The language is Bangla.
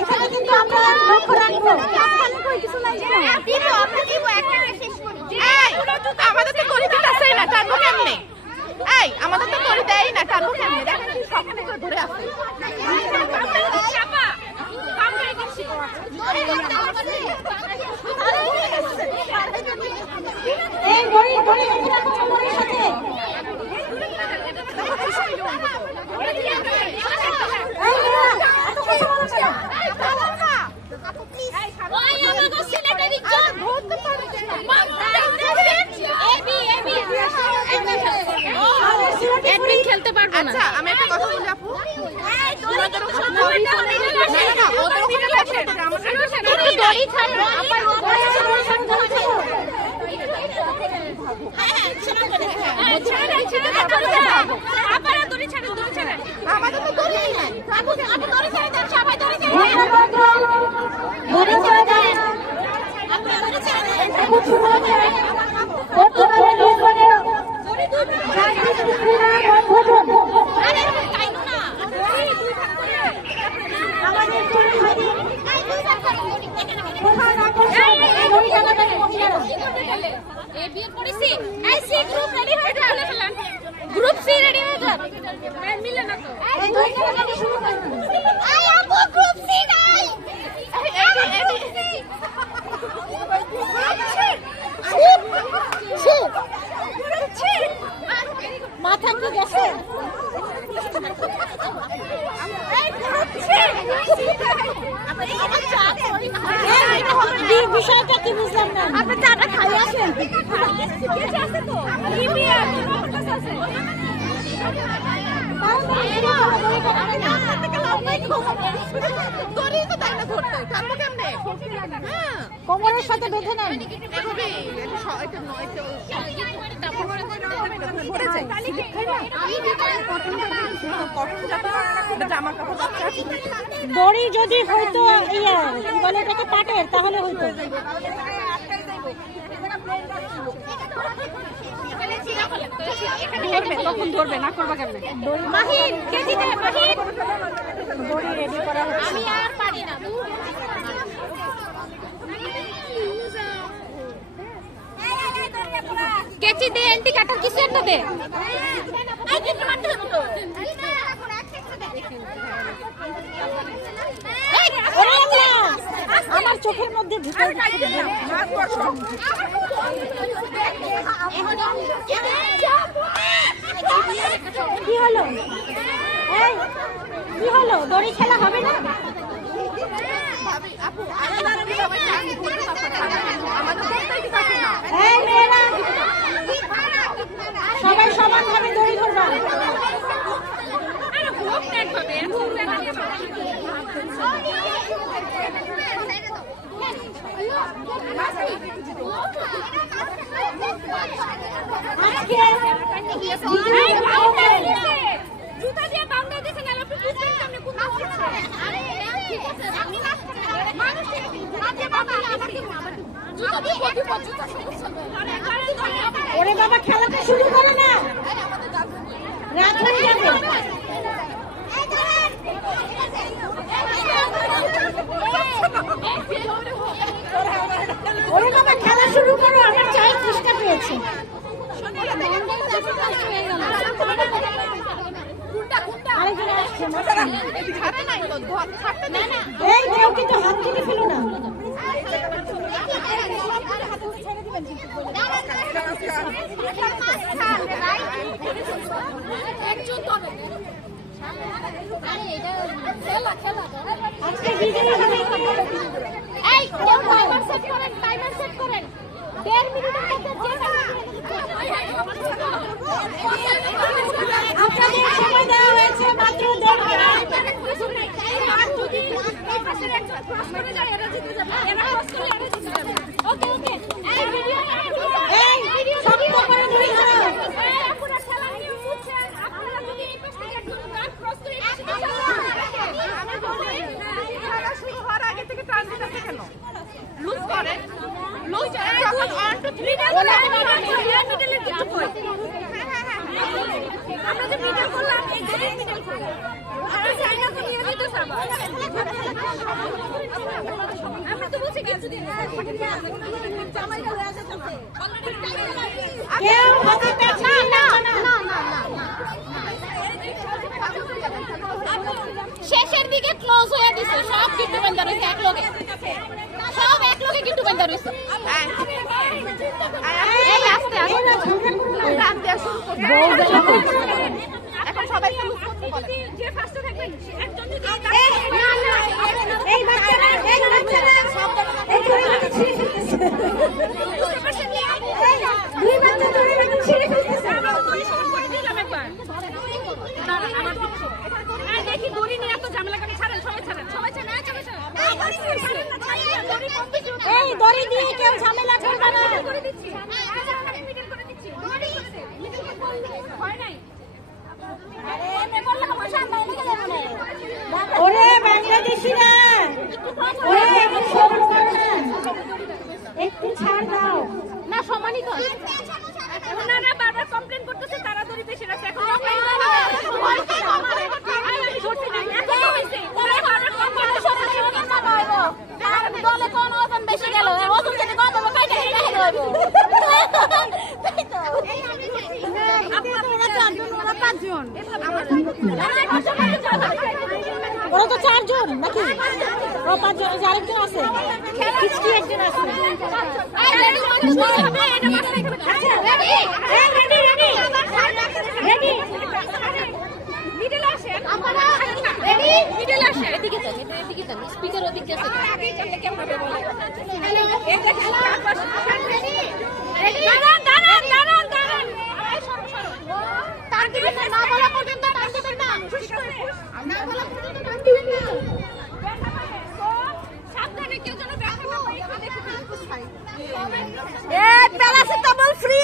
এখানে কিন্তু আমরা লক্ষ্য রাখবো। আমাদের তো দড়ি দিতেছেই না, টানবো কেমনে? এই আমাদের তো দড়ি দেয় না, টানবো কেমনে? দেখেন কি সকালে তো ধরে আছে। এই দড়ি দড়ি দড়ির সাথে খেলতে পারবো না। আমি একটা কথা বলি আপু, গ্রুপ সি রেডি হয়ে যান, মিলে না তো গ্রুপ সি নাই। মাথা কি গেছে? বিষয়টা কি বুঝলাম না। আপনি চাটা খাই আসেন। কোমরের সাথে বেঁধে নেন। দড়ি যদি হয়তো কি বলে এটাকে পাটের, তাহলে হয়তো তখন ধরবে না, করবা কেমনে? দড়ি রেডি করা হচ্ছে। আমি আর পারি না। কেচি দে, এন্টি কাটার কিছু একটা দে। আমার চোখের মধ্যে ঢুকে কি হলো? কি হলো? দড়ি খেলা হবে না? মেয়েরা সবাই সমান ভাবে দড়ি ধরবা। ওরে বাবা, খেলাটা শুরু করে না, রাত হয়ে যাবে। ওরে বাবা, খেলা শুরু করো, আমার চাই চেষ্টা পেয়েছে। এই কেউ কিন্তু হাত থেকে ফেলো না। আজকে বিজয়ী হবে। এই কেউ টাইমার সেট করেন, টাইমার সেট করেন। 1.5 মিনিটের মধ্যে আপনাদের সময় দেওয়া হয়েছে মাত্র 1.5 মিনিট। ওকে ওকে। এই শক্ত করে ধরে ধরো। শুরু হওয়ার আগে থেকে টান দিতে কেন? লুজ করেন, লুজ যখন 1 2 3 মিডলের কিছু কই। আমরা যে মিডল করলাম, এই যে মিডল করলাম। আমরা চাইনা তো নিয়ে যেতে চাই। আমরা তো বলছি কিছু দিন কেউ হাতে পেছনে না শেষের দিকে ক্লোজ হয়ে দিছে সব কিট্টু বেন্দার হইছে এক লগে সব এক লগে কিট্টু বেন্দার হইছে এই আস্তে আস্তে রাত দেওয়া শুরু করতে এখন সবাই ক্লোজ করতে বলে যে ফার্স্টে থাকবেন একজন যদি এই বাচ্চারা এই ধরে ছিঁড়ে ফেলতেছে দুই বাচ্চা ধরে ছিঁড়ে ফেলতেছে দেখি দড়ি নিয়ে এত ঝামেলা করে ছাড়েন সবাই ছাড়েন এই দড়ি দিয়ে কেউ ঝামেলা করবে না ওরে বাংলাদেশিরা ওরে সরু করো না একটু ছাড় দাও না সমানই তো ওনারা বারবার কমপ্লেইন করতেছে তারা দড়ি বেশি রাখছে এখন দলে কোন ওজন বেশি গেল ওজন যদি কম হবে কাইটা কেটে হইব ওরা তো 4 জন নাকি ও 5 জন আরেকজন আছে কিচকি একজন আছে রেডি মিডল আসেন আপনারা রেডি মিডল আসেন এদিকে যান এদিকে যান স্পিকার ওদিকে আছে আগে চলে কেমন হবে বলে হ্যালো এই দেখেন রেডি রেডি দাঁড়ান এই সরো টান দিবেন না বলা পর্যন্ত টান দিবেন না না বলা পর্যন্ত টান দিবেন না সাবধানে কেউ যেন ব্যথা না পায় দেখে এ প্যারাসিটামল ফ্রি